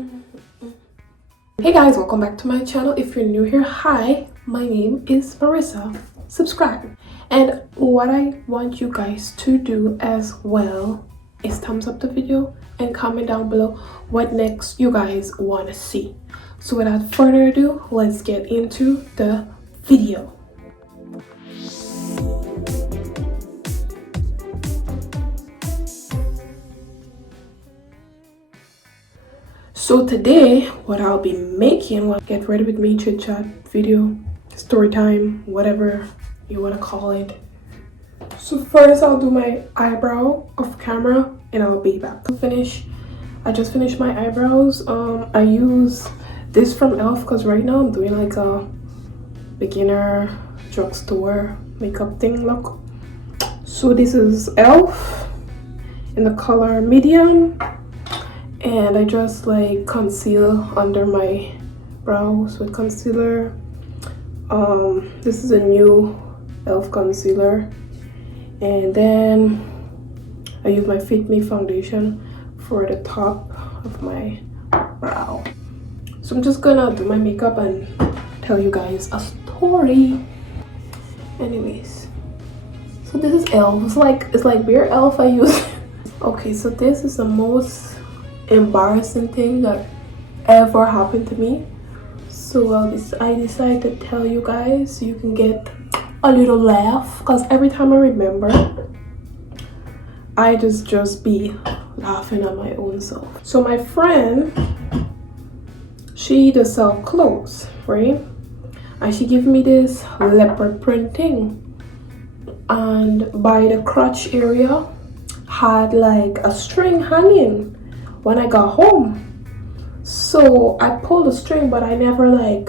Hey guys, welcome back to my channel. If you're new here, hi, my name is Marissa. Subscribe. And what I want you guys to do as well is thumbs up the video and comment down below what next you guys want to see. So without further ado, let's get into the video. So today, what I'll be making, get ready with me, chit chat, video, story time, whatever you want to call it. So first I'll do my eyebrow off camera and I'll be back. I just finished my eyebrows. I use this from e.l.f. because right now I'm doing like a beginner drugstore makeup thing look. So this is e.l.f. in the color medium. And I just like conceal under my brows with concealer. This is a new e.l.f. concealer. And then I use my Fit Me foundation for the top of my brow. So I'm just gonna do my makeup and tell you guys a story. Anyways, so this is e.l.f. It's like bare e.l.f. I use. Okay, so this is the most embarrassing thing that ever happened to me. So I decided to tell you guys so you can get a little laugh, because every time I remember I just be laughing at my own self. So my friend, she does sell clothes, right? And she gave me this leopard print thing, and by the crotch area had like a string hanging when I got home. So I pulled the string, but I never like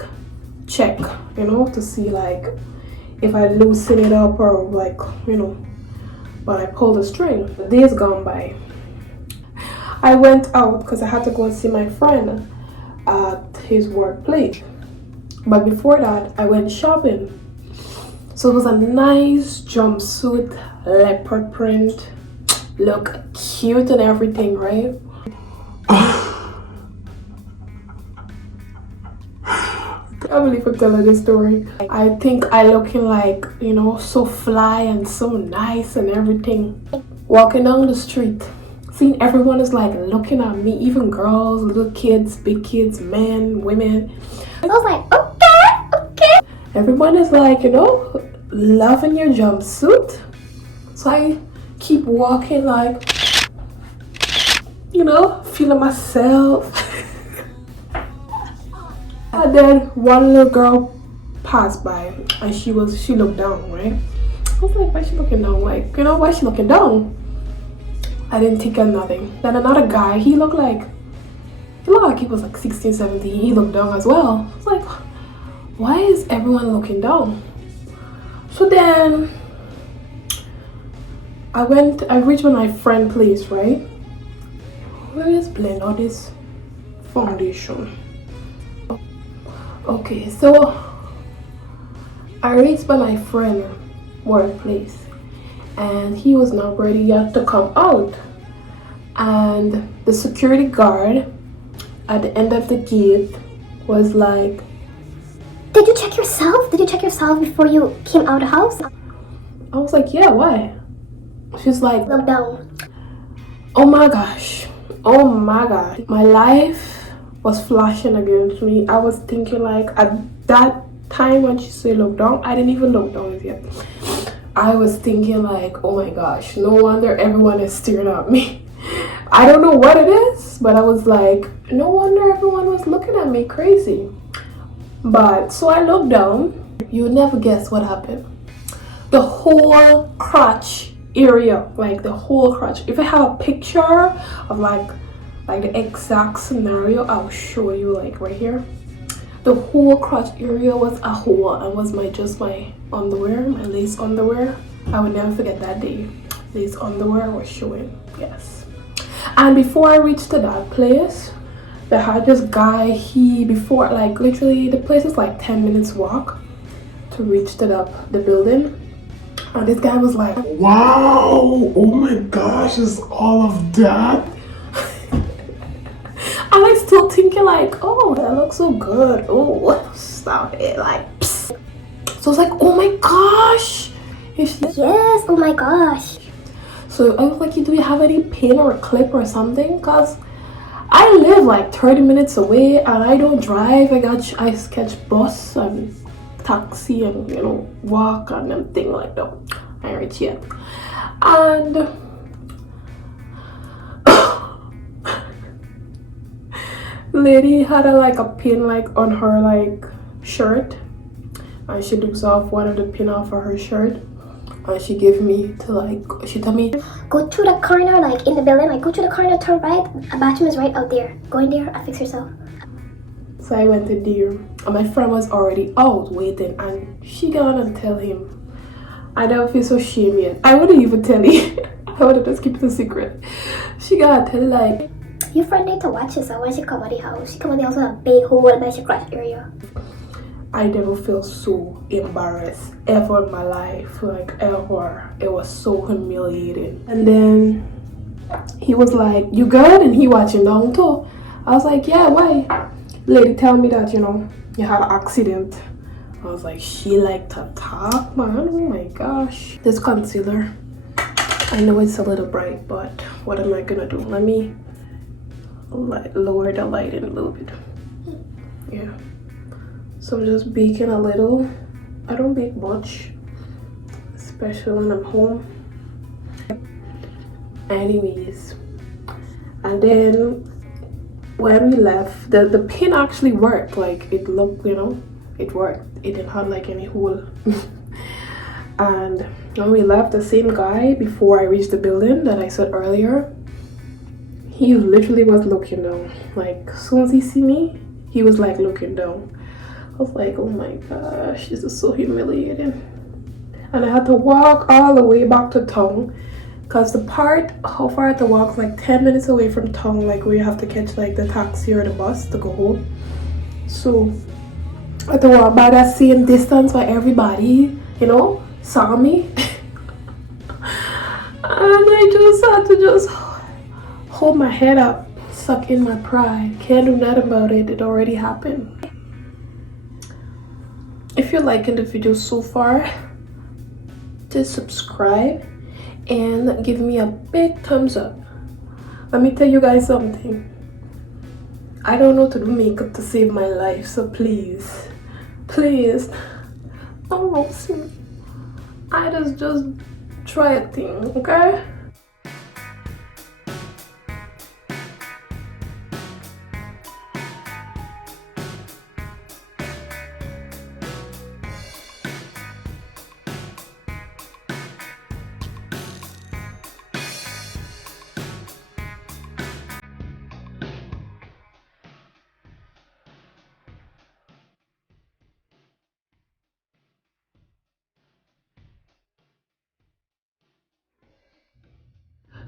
check, you know, to see like if I loosen it up or like, you know, but I pulled the string. The days gone by, I went out because I had to go and see my friend at his workplace. But before that, I went shopping. So it was a nice jumpsuit, leopard print, look cute and everything, right? I can't believe I'm telling this story. I think I looking like, you know, so fly and so nice and everything. Walking down the street, seeing everyone is like looking at me, even girls, little kids, big kids, men, women. I was like, okay. Everyone is like, you know, loving your jumpsuit. So I keep walking like, you know, feeling myself. And then one little girl passed by and she looked down, right? I was like, why is she looking down? Like, you know, why is she looking down? I didn't think of nothing. Then another guy, he looked like he was like 16, 17. He looked down as well. I was like, why is everyone looking down? So then I reached my friend's place, right? Let me just blend all this foundation. Okay, so I reached by my friend's workplace and he was not ready yet to come out, and the security guard at the end of the gate was like, Did you check yourself? Did you check yourself before you came out of the house? I was like, yeah, why? She's like, Look down. oh my gosh, my life was flashing against me. I was thinking like, at that time when she said look down, I didn't even look down yet. I was thinking like, oh my gosh, no wonder everyone is staring at me. I don't know what it is, but I was like, no wonder everyone was looking at me crazy. But so I looked down. You would never guess what happened. The whole crotch area, like the whole crotch. If I have a picture of like the exact scenario, I'll show you, like right here. The whole crotch area was a hole and was my underwear, my lace underwear. I would never forget that day. Lace underwear was showing, yes. And before I reached to that place, they had this guy, like literally the place is like 10 minutes walk to reach to the building. And this guy was like, wow, oh my gosh, is all of that? And I still thinking like, oh, that looks so good. Oh, stop it. Like, psst. So I was like, oh my gosh. Yes, oh my gosh. So I was like, do you have any pin or clip or something? Because I live like 30 minutes away and I don't drive. I catch bus and taxi and, you know, walk and them thing like that. I ain't rich yet. And lady had a pin like on her like shirt, and she looks off one of the pin off of her shirt, and she gave me to like, she told me, go to the corner, like in the building, like go to the corner, turn right, a bathroom is right out there, go in there and fix yourself. So I went in there and my friend was already out waiting, and she got on and tell him. I never feel so shame yet. I wouldn't even tell you. I would have just keep it a secret. She got to tell like, your friend need to watch yourself when she come out the house. She come out the house with a big hole by she crotch area. I never felt so embarrassed ever in my life, like ever. It was so humiliating. And then he was like, you good? And he watching down too. I was like, yeah, why? Lady tell me that, you know, you had an accident. I was like, she like to talk, man. Oh my gosh. This concealer, I know it's a little bright, but what am I gonna do? Let me lower the lighting a little bit. Yeah. So I'm just baking a little. I don't bake much, especially when I'm home. Anyways, and then when we left, the pin actually worked. Like it looked, you know, it worked. It didn't have like any hole. And when we left, the same guy before I reached the building that I said earlier, he literally was looking down. Like as soon as he see me, he was like looking down. I was like, oh my gosh, this is so humiliating. And I had to walk all the way back to town, because the part how far I had to walk, like 10 minutes away from town, like where you have to catch like the taxi or the bus to go home. So I had to walk by that same distance where everybody, you know, saw me. And I just had to just hold my head up, suck in my pride. Can't do nothing about it. It already happened. If you're liking the video so far, just subscribe and give me a big thumbs up. Let me tell you guys something. I don't know to do makeup to save my life, so please don't roast me. I just try a thing, okay?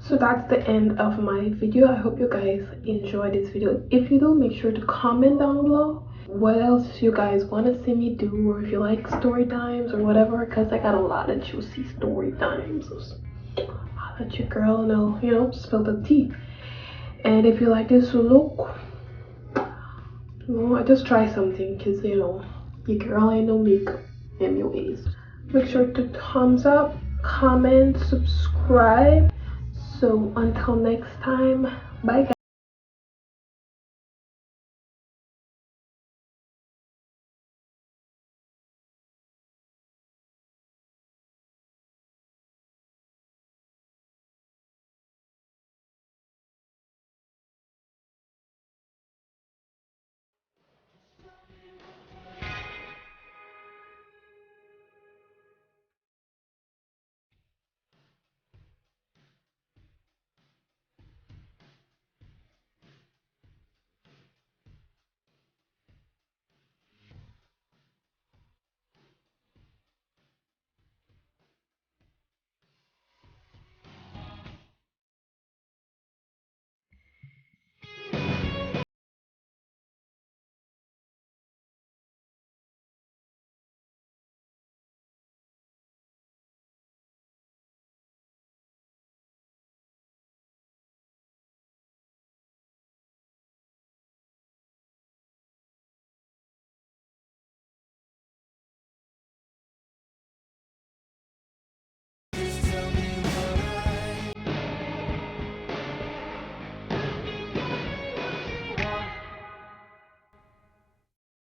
So that's the end of my video. I hope you guys enjoyed this video. If you do, make sure to comment down below what else you guys want to see me do, or if you like story times or whatever, because I got a lot of juicy story times. I'll let your girl know, you know, spill the tea. And if you like this look, you know, I just try something, because you know, your girl ain't no makeup anyways. Make sure to thumbs up, comment, subscribe. So until next time, bye guys.